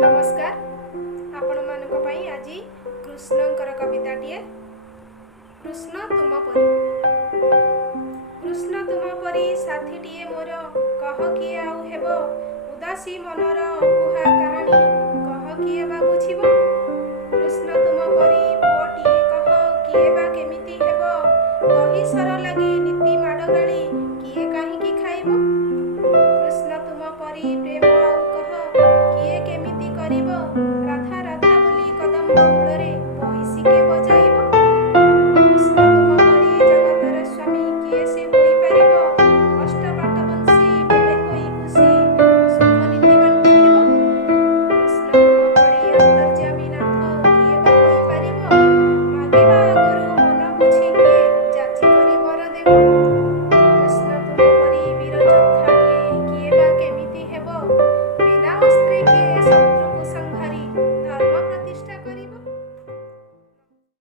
नमस्कार आपण मानक पई आज कृष्णंकर कविताटीए। कृष्ण तुम परी साथीटीए मोर कह किए आउ हेब उदासी मनर